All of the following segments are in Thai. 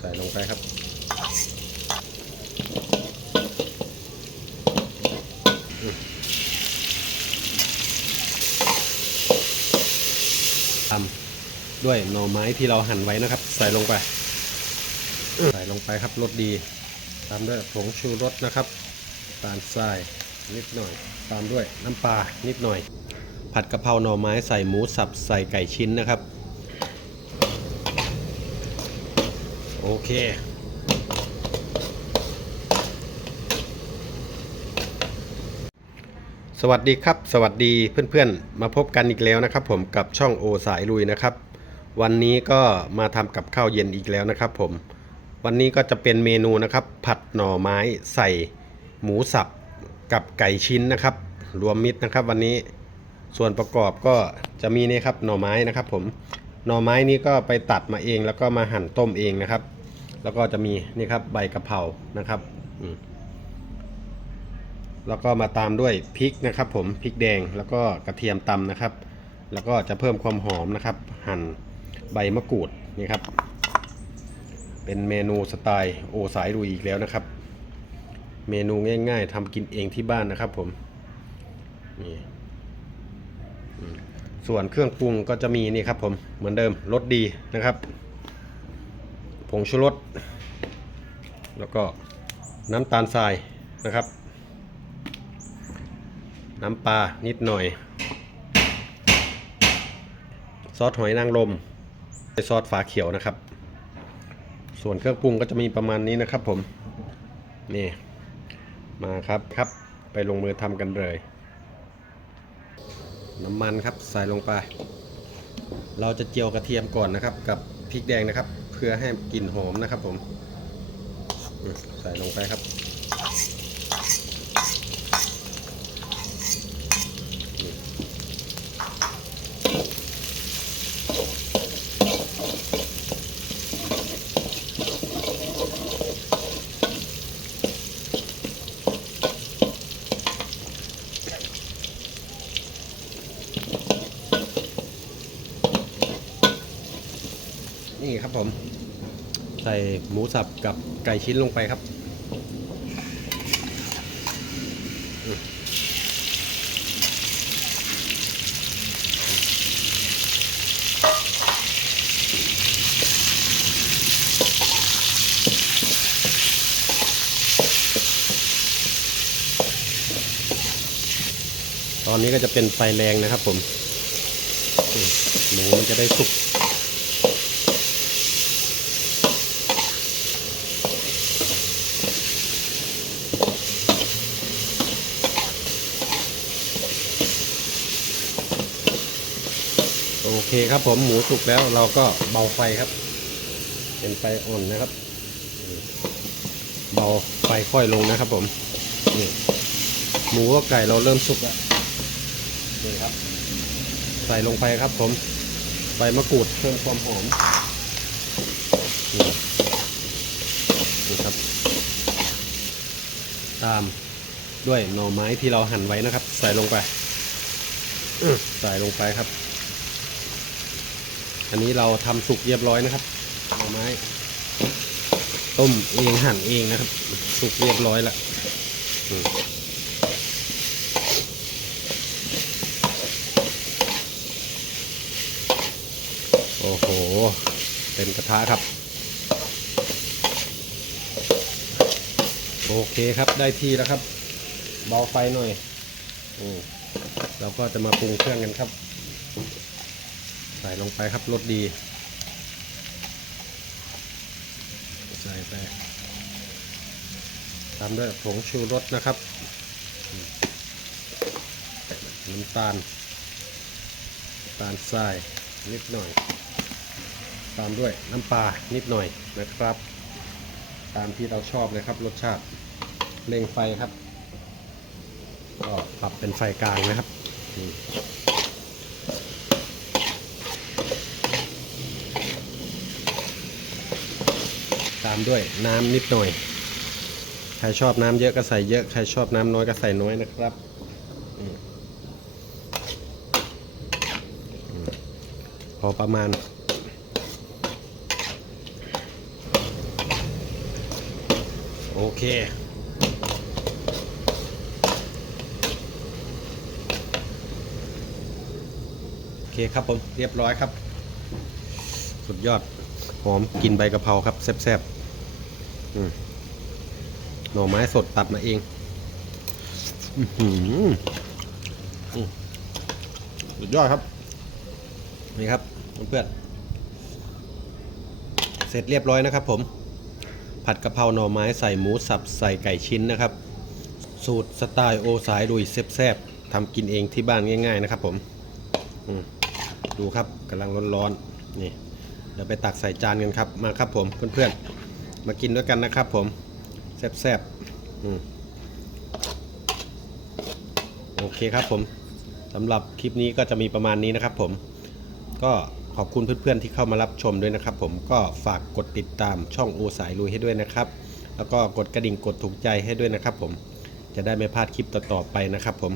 ใส่ลงไปครับตำด้วยหน่อไม้ที่เราหั่นไว้นะครับ ใส่ลงไป ใส่ลงไปครับรสดี ตามด้วยผงชูรสนะครับตาลทรายนิดหน่อย ตามด้วยน้ำปลานิดหน่อย ผัดกะเพราหน่อไม้ใส่หมูสับใส่ไก่ชิ้นนะครับ โอเค สวัสดีครับ สวัสดีเพื่อนๆ มาพบกันอีกแล้วนะครับ ผมกับช่องโอสายลุยนะครับ วันนี้ก็มาทำกับข้าวเย็นอีกแล้วนะครับ ผม วันนี้ก็จะเป็นเมนูนะครับ ผัดหน่อไม้ใส่หมูสับกับไก่ชิ้นนะครับ รวมมิตรนะครับ วันนี้ส่วนประกอบก็จะมีนี่ครับหน่อไม้นะครับ ผมหน่อไม้นี้ก็ไปตัดมาเองแล้วก็มาหั่นต้มเองนะครับ แล้วก็จะมีนี่ครับใบกะเพรานะครับแล้วก็มาตามด้วยพริกนะครับ ผมพริกแดงแล้วก็กระเทียมตำนะครับ แล้วก็จะเพิ่มความหอมนะครับ หั่นใบมะกรูดนี่ครับ เป็นเมนูสไตล์โอสายลุยอีกแล้วนะครับ เมนูง่าย ๆทำกินเองที่บ้านนะครับ ผมนี่ส่วนเครื่องปรุงก็จะมีนี่ครับ ผมเหมือนเดิมรสดีนะครับ งชูรสแล้วก็น้ำตาลทรายนะครับ น้ำปลานิดหน่อย ซอสหอยนางรมซอสฝาเขียวนะครับ ส่วนเครื่องปรุงก็จะมีประมาณนี้นะครับผมนี่มาครับครับไปลงมือทำกันเลย น้ำมันครับใส่ลงไป เราจะเจียวกระเทียมก่อนนะครับ กับพริกแดงนะครับ เพื่อให้กลิ่นหอมนะครับผมใส่ลงไปครับ นี่ครับผม ใส่หมูสับกับไก่ชิ้นลงไปครับ ตอนนี้ก็จะเป็นไฟแรงนะครับผมหมูมันจะได้สุก โอเคครับผมหมูสุกแล้วเราก็เบาไฟครับ เป็นไฟอ่อนนะครับ เบาไฟค่อยลงนะครับผมนี่หมูกับไก่เราเริ่มสุกแล้วนี่ครับ ใส่ลงไปครับผมใบมะกรูดเพิ่มความหอม นี่นี่ครับ ตามด้วยหน่อไม้ที่เราหั่นไว้นะครับ ใส่ลงไปอื้อใส่ลงไปครับ อันนี้เราทำสุกเรียบร้อยนะครับหน่อไม้ ต้มเองหั่นเองนะครับ สุกเรียบร้อยแล้วอืมโอ้โห เต็มกระทะครับ โอเคครับได้ที่แล้วครับ เบาไฟหน่อยอเราก็จะมาปรุงเครื่องกันครับ ใส่ลงไปครับรสดี ใส่ไปตามด้วยผงชูรสนะครับ น้ำตาลตาลทรายนิดหน่อย ตามด้วยน้ำปลานิดหน่อยนะครับ ตามที่เราชอบเลยครับ รสชาติเร่งไฟครับ ก็ปรับเป็นไฟกลางนะครับตามด้วยน้ำนิดหน่อย ใครชอบน้ำเยอะก็ใส่เยอะ ใครชอบน้ำน้อยก็ใส่น้อยนะครับ พอประมาณ โอเค โอเคครับผมเรียบร้อยครับ สุดยอด หอมกลินใบกะเพราครับ แซ่บๆหน่อไม้สดตัดมาเองสุดยอดครับ นี่ครับเพื่อนเสร็จเรียบร้อยนะครับผม ผัดกะเพราหน่อไม้ใส่หมูสับใส่ไก่ชิ้นนะครับ สูตรสไตล์โอสายลุยแซ่บๆทำกินเองที่บ้านง่าย ๆ นะครับ ผมดูครับกำลังร้อนๆนี่เดี๋ยวไปตักใส่จานกันครับมาครับผมเพื่อนๆ มากินด้วยกันนะครับ ผมแซ่บๆโอเคครับผมสำหรับคลิปนี้ก็จะมีประมาณนี้นะครับ ผมก็ ขอบคุณเพื่อนๆที่เข้ามารับชมด้วยนะครับ ผมก็ฝากกดติดตามช่องโอสายลุยให้ด้วยนะครับ แล้วก็กดกระดิ่งกดถูกใจให้ด้วยนะครับ ผมจะได้ไม่พลาดคลิปต่อๆไปนะครับ ผม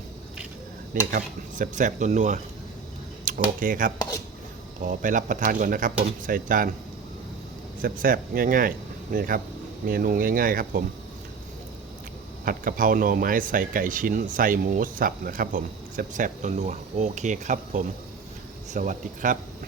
นี่ครับแซ่บๆตัวนัวโอเคครับ ขอไปรับประทานก่อนนะครับ ผมใส่จานแซ่บๆง่าย ๆ นี่ครับ เมนูง่าย ๆ ครับผม ผัดกะเพราหน่อไม้ใส่ไก่ชิ้น ใส่หมูสับนะครับ ผมแซ่บๆตัวนัวโอเคครับ ผม สวัสดีครับ